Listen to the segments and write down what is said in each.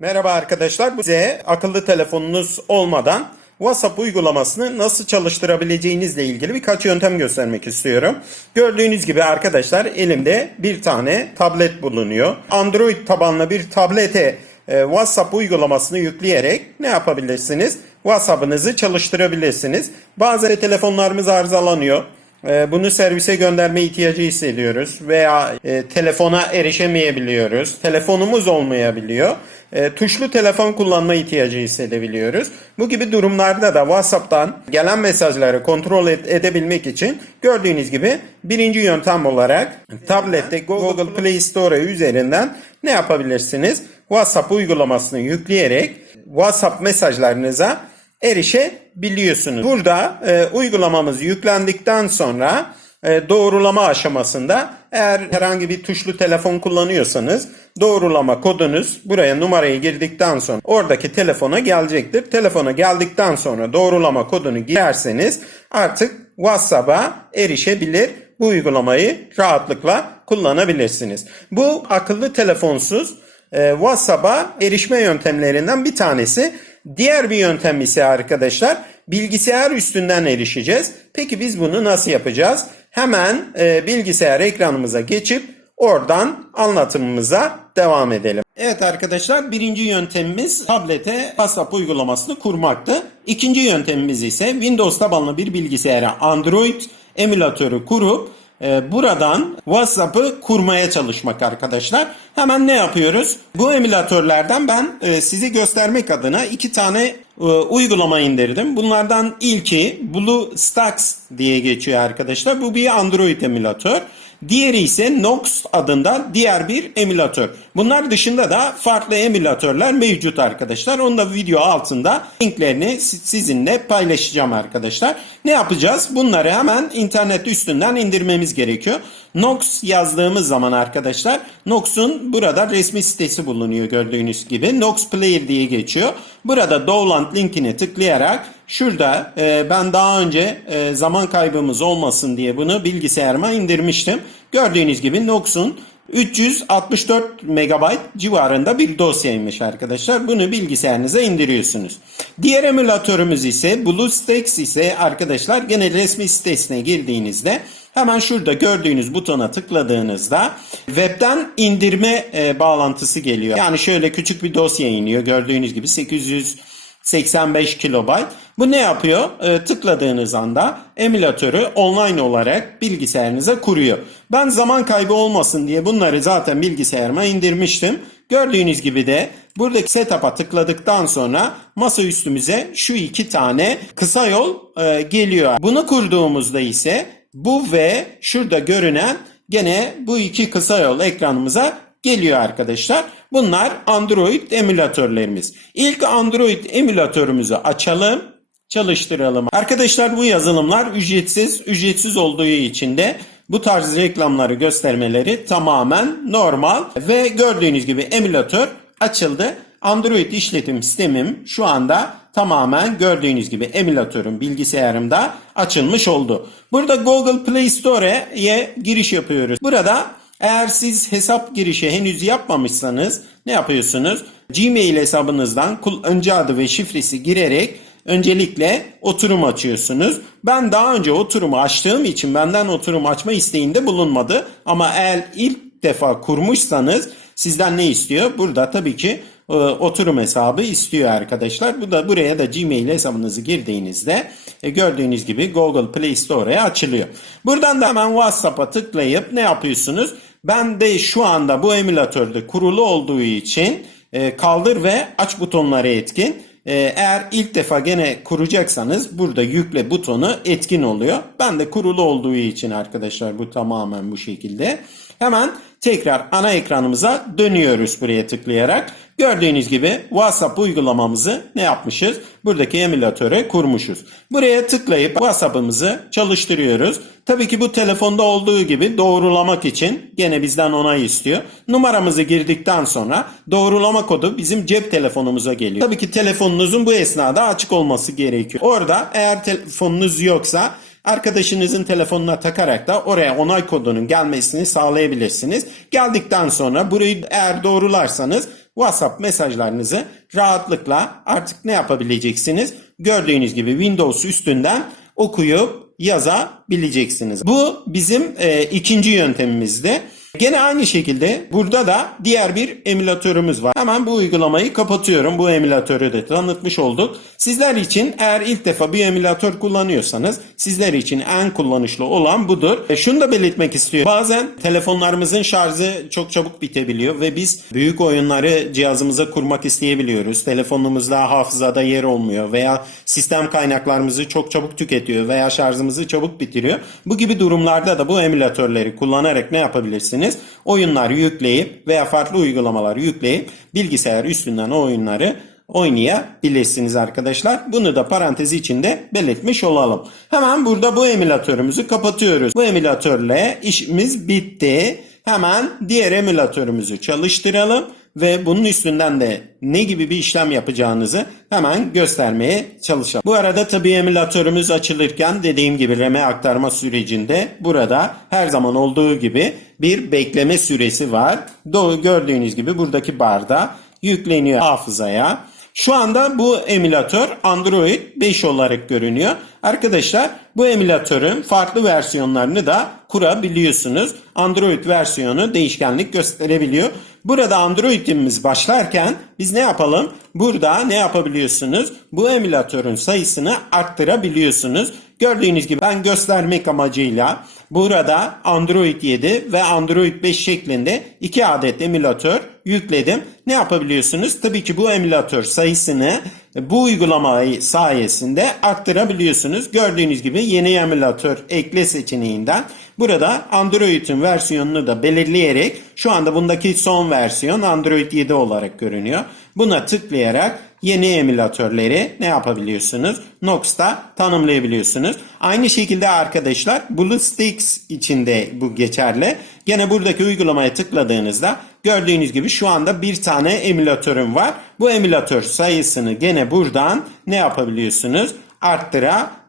Merhaba arkadaşlar. Size akıllı telefonunuz olmadan WhatsApp uygulamasını nasıl çalıştırabileceğinizle ilgili birkaç yöntem göstermek istiyorum. Gördüğünüz gibi arkadaşlar elimde bir tane tablet bulunuyor. Android tabanlı bir tablete e, WhatsApp uygulamasını yükleyerek ne yapabilirsiniz? WhatsApp'ınızı çalıştırabilirsiniz. Bazen telefonlarımız arızalanıyor. E, Bunu servise gönderme ihtiyacı hissediyoruz veya e, telefona erişemeyebiliyoruz. Telefonumuz olmayabiliyor. E, tuşlu telefon kullanma ihtiyacı hissedebiliyoruz. Bu gibi durumlarda da WhatsApp'tan gelen mesajları kontrol ed- edebilmek için gördüğünüz gibi birinci yöntem olarak tablette Google Play Store üzerinden ne yapabilirsiniz? WhatsApp uygulamasını yükleyerek WhatsApp mesajlarınıza erişebiliyorsunuz. Burada e, uygulamamız yüklendikten sonra doğrulama aşamasında eğer herhangi bir tuşlu telefon kullanıyorsanız doğrulama kodunuz buraya numarayı girdikten sonra oradaki telefona gelecektir. Telefona geldikten sonra doğrulama kodunu girerseniz artık WhatsApp'a erişebilir. Bu uygulamayı rahatlıkla kullanabilirsiniz. Bu akıllı telefonsuz e, WhatsApp'a erişme yöntemlerinden bir tanesi. Diğer bir yöntem ise arkadaşlar bilgisayar üstünden erişeceğiz. Peki biz bunu nasıl yapacağız? Hemen e, bilgisayar ekranımıza geçip oradan anlatımımıza devam edelim. Evet arkadaşlar birinci yöntemimiz tablete WhatsApp uygulamasını kurmaktı. İkinci yöntemimiz ise Windows tabanlı bir bilgisayara Android emülatörü kurup e, buradan WhatsApp'ı kurmaya çalışmak arkadaşlar. Hemen ne yapıyoruz? Bu emülatörlerden ben e, sizi göstermek adına iki tane uygulama indirdim. Bunlardan ilki BlueStacks diye geçiyor arkadaşlar. Bu bir Android emülatör. Diğeri ise Nox adında diğer bir emülatör. Bunlar dışında da farklı emülatörler mevcut arkadaşlar. Onu da video altında linklerini si- sizinle paylaşacağım arkadaşlar. Ne yapacağız? Bunları hemen internet üstünden indirmemiz gerekiyor. Nox yazdığımız zaman arkadaşlar Nox'un burada resmi sitesi bulunuyor gördüğünüz gibi. Nox Player diye geçiyor. Burada download linkini tıklayarak şurada e, ben daha önce e, zaman kaybımız olmasın diye bunu bilgisayarıma indirmiştim. Gördüğünüz gibi Nox'un 364 MB civarında bir dosyaymış arkadaşlar. Bunu bilgisayarınıza indiriyorsunuz. Diğer emülatörümüz ise BlueStacks ise arkadaşlar gene resmi sitesine girdiğinizde hemen şurada gördüğünüz butona tıkladığınızda webten indirme e, bağlantısı geliyor. Yani şöyle küçük bir dosya iniyor. Gördüğünüz gibi 800 85 kilobayt. Bu ne yapıyor? Ee, tıkladığınız anda emülatörü online olarak bilgisayarınıza kuruyor. Ben zaman kaybı olmasın diye bunları zaten bilgisayarıma indirmiştim. Gördüğünüz gibi de buradaki setup'a tıkladıktan sonra masa üstümüze şu iki tane kısa yol e, geliyor. Bunu kurduğumuzda ise bu ve şurada görünen gene bu iki kısa yol ekranımıza geliyor arkadaşlar. Bunlar Android emülatörlerimiz. İlk Android emülatörümüzü açalım, çalıştıralım. Arkadaşlar bu yazılımlar ücretsiz, ücretsiz olduğu için de bu tarz reklamları göstermeleri tamamen normal ve gördüğünüz gibi emülatör açıldı. Android işletim sistemim şu anda tamamen gördüğünüz gibi emülatörüm bilgisayarımda açılmış oldu. Burada Google Play Store'ye giriş yapıyoruz. Burada eğer siz hesap girişi henüz yapmamışsanız ne yapıyorsunuz? Gmail hesabınızdan kullanıcı adı ve şifresi girerek öncelikle oturum açıyorsunuz. Ben daha önce oturumu açtığım için benden oturum açma isteğinde bulunmadı. Ama eğer ilk defa kurmuşsanız sizden ne istiyor? Burada tabii ki e, oturum hesabı istiyor arkadaşlar. Bu da buraya da Gmail hesabınızı girdiğinizde e, gördüğünüz gibi Google Play Store'ya açılıyor. Buradan da hemen WhatsApp'a tıklayıp ne yapıyorsunuz? Ben de şu anda bu emülatörde kurulu olduğu için e, kaldır ve aç butonları etkin. E, eğer ilk defa gene kuracaksanız burada yükle butonu etkin oluyor. Ben de kurulu olduğu için arkadaşlar bu tamamen bu şekilde. Hemen tekrar ana ekranımıza dönüyoruz buraya tıklayarak. Gördüğünüz gibi WhatsApp uygulamamızı ne yapmışız? Buradaki emülatöre kurmuşuz. Buraya tıklayıp WhatsApp'ımızı çalıştırıyoruz. Tabii ki bu telefonda olduğu gibi doğrulamak için gene bizden onay istiyor. Numaramızı girdikten sonra doğrulama kodu bizim cep telefonumuza geliyor. Tabii ki telefonunuzun bu esnada açık olması gerekiyor. Orada eğer telefonunuz yoksa Arkadaşınızın telefonuna takarak da oraya onay kodunun gelmesini sağlayabilirsiniz. Geldikten sonra burayı eğer doğrularsanız WhatsApp mesajlarınızı rahatlıkla artık ne yapabileceksiniz? Gördüğünüz gibi Windows üstünden okuyup yazabileceksiniz. Bu bizim e, ikinci yöntemimizdi. Gene aynı şekilde burada da diğer bir emülatörümüz var. Hemen bu uygulamayı kapatıyorum. Bu emülatörü de tanıtmış olduk. Sizler için eğer ilk defa bir emülatör kullanıyorsanız sizler için en kullanışlı olan budur. E, şunu da belirtmek istiyorum. Bazen telefonlarımızın şarjı çok çabuk bitebiliyor ve biz büyük oyunları cihazımıza kurmak isteyebiliyoruz. Telefonumuzda hafızada yer olmuyor veya sistem kaynaklarımızı çok çabuk tüketiyor veya şarjımızı çabuk bitiriyor. Bu gibi durumlarda da bu emülatörleri kullanarak ne yapabilirsiniz? Oyunlar yükleyip veya farklı uygulamalar yükleyip bilgisayar üstünden o oyunları oynayabilirsiniz arkadaşlar. Bunu da parantez içinde belirtmiş olalım. Hemen burada bu emülatörümüzü kapatıyoruz. Bu emülatörle işimiz bitti. Hemen diğer emülatörümüzü çalıştıralım ve bunun üstünden de ne gibi bir işlem yapacağınızı hemen göstermeye çalışalım. Bu arada tabii emülatörümüz açılırken dediğim gibi RAM aktarma sürecinde burada her zaman olduğu gibi bir bekleme süresi var. Doğru gördüğünüz gibi buradaki barda yükleniyor hafızaya. Şu anda bu emülatör Android 5 olarak görünüyor. Arkadaşlar bu emülatörün farklı versiyonlarını da kurabiliyorsunuz. Android versiyonu değişkenlik gösterebiliyor. Burada Android'imiz başlarken biz ne yapalım? Burada ne yapabiliyorsunuz? Bu emülatörün sayısını arttırabiliyorsunuz. Gördüğünüz gibi ben göstermek amacıyla burada Android 7 ve Android 5 şeklinde iki adet emülatör yükledim. Ne yapabiliyorsunuz? Tabii ki bu emülatör sayısını bu uygulamayı sayesinde arttırabiliyorsunuz. Gördüğünüz gibi yeni emülatör ekle seçeneğinden burada Android'in versiyonunu da belirleyerek şu anda bundaki son versiyon Android 7 olarak görünüyor. Buna tıklayarak yeni emülatörleri ne yapabiliyorsunuz? Nox'ta tanımlayabiliyorsunuz. Aynı şekilde arkadaşlar BlueStacks içinde bu geçerli. Gene buradaki uygulamaya tıkladığınızda gördüğünüz gibi şu anda bir tane emülatörüm var. Bu emülatör sayısını gene buradan ne yapabiliyorsunuz?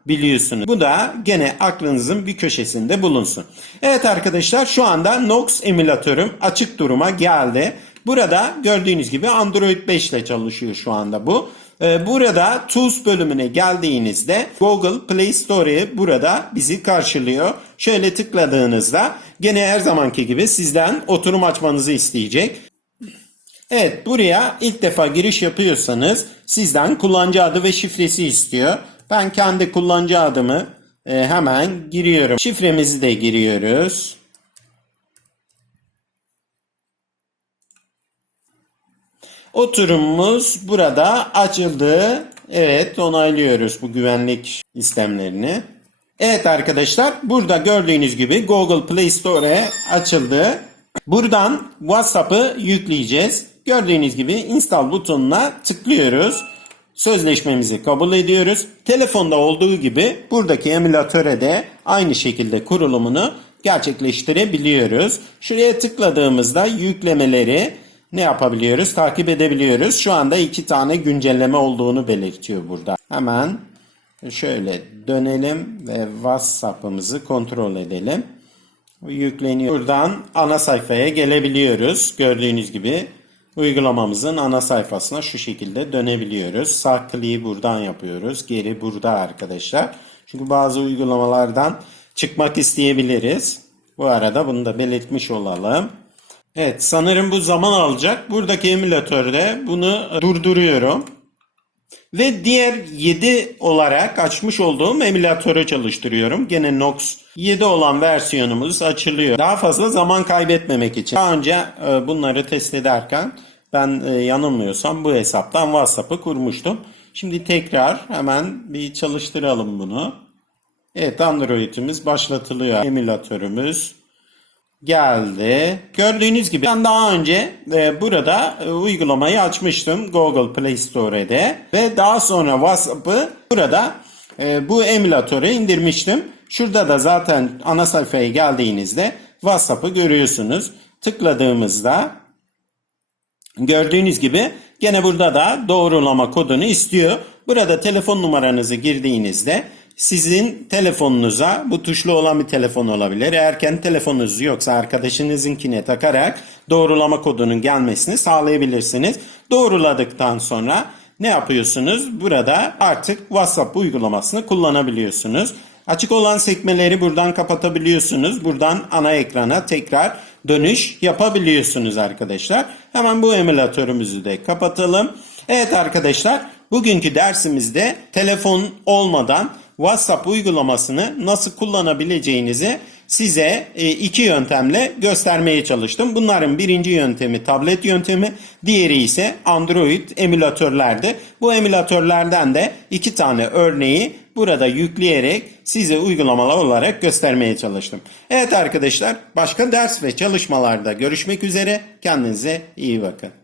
Arttırabiliyorsunuz. Bu da gene aklınızın bir köşesinde bulunsun. Evet arkadaşlar şu anda Nox emülatörüm açık duruma geldi. Burada gördüğünüz gibi Android 5 ile çalışıyor şu anda bu. Ee, Burada Tools bölümüne geldiğinizde Google Play Store burada bizi karşılıyor. Şöyle tıkladığınızda gene her zamanki gibi sizden oturum açmanızı isteyecek. Evet buraya ilk defa giriş yapıyorsanız sizden kullanıcı adı ve şifresi istiyor. Ben kendi kullanıcı adımı e, hemen giriyorum. Şifremizi de giriyoruz. Oturumumuz burada açıldı. Evet onaylıyoruz bu güvenlik istemlerini. Evet arkadaşlar burada gördüğünüz gibi Google Play Store açıldı. Buradan WhatsApp'ı yükleyeceğiz. Gördüğünüz gibi install butonuna tıklıyoruz. Sözleşmemizi kabul ediyoruz. Telefonda olduğu gibi buradaki emülatöre de aynı şekilde kurulumunu gerçekleştirebiliyoruz. Şuraya tıkladığımızda yüklemeleri ne yapabiliyoruz? Takip edebiliyoruz. Şu anda iki tane güncelleme olduğunu belirtiyor burada. Hemen şöyle dönelim ve WhatsApp'ımızı kontrol edelim. Yükleniyor. Buradan ana sayfaya gelebiliyoruz. Gördüğünüz gibi uygulamamızın ana sayfasına şu şekilde dönebiliyoruz. Sağ kliği buradan yapıyoruz. Geri burada arkadaşlar. Çünkü bazı uygulamalardan çıkmak isteyebiliriz. Bu arada bunu da belirtmiş olalım. Evet sanırım bu zaman alacak. Buradaki emülatörde bunu durduruyorum. Ve diğer 7 olarak açmış olduğum emülatörü çalıştırıyorum. Gene Nox 7 olan versiyonumuz açılıyor. Daha fazla zaman kaybetmemek için. Daha önce e, bunları test ederken ben e, yanılmıyorsam bu hesaptan WhatsApp'ı kurmuştum. Şimdi tekrar hemen bir çalıştıralım bunu. Evet Android'imiz başlatılıyor. Emülatörümüz geldi. Gördüğünüz gibi ben daha önce e, burada e, uygulamayı açmıştım Google Play Store'de ve daha sonra WhatsApp'ı burada e, bu emülatörü indirmiştim. Şurada da zaten ana sayfaya geldiğinizde WhatsApp'ı görüyorsunuz. Tıkladığımızda gördüğünüz gibi gene burada da doğrulama kodunu istiyor. Burada telefon numaranızı girdiğinizde sizin telefonunuza bu tuşlu olan bir telefon olabilir. Eğer kendi telefonunuz yoksa arkadaşınızınkine takarak doğrulama kodunun gelmesini sağlayabilirsiniz. Doğruladıktan sonra ne yapıyorsunuz? Burada artık WhatsApp uygulamasını kullanabiliyorsunuz. Açık olan sekmeleri buradan kapatabiliyorsunuz. Buradan ana ekrana tekrar dönüş yapabiliyorsunuz arkadaşlar. Hemen bu emülatörümüzü de kapatalım. Evet arkadaşlar bugünkü dersimizde telefon olmadan WhatsApp uygulamasını nasıl kullanabileceğinizi size e, iki yöntemle göstermeye çalıştım. Bunların birinci yöntemi tablet yöntemi, diğeri ise Android emülatörlerde. Bu emülatörlerden de iki tane örneği burada yükleyerek size uygulamalar olarak göstermeye çalıştım. Evet arkadaşlar başka ders ve çalışmalarda görüşmek üzere. Kendinize iyi bakın.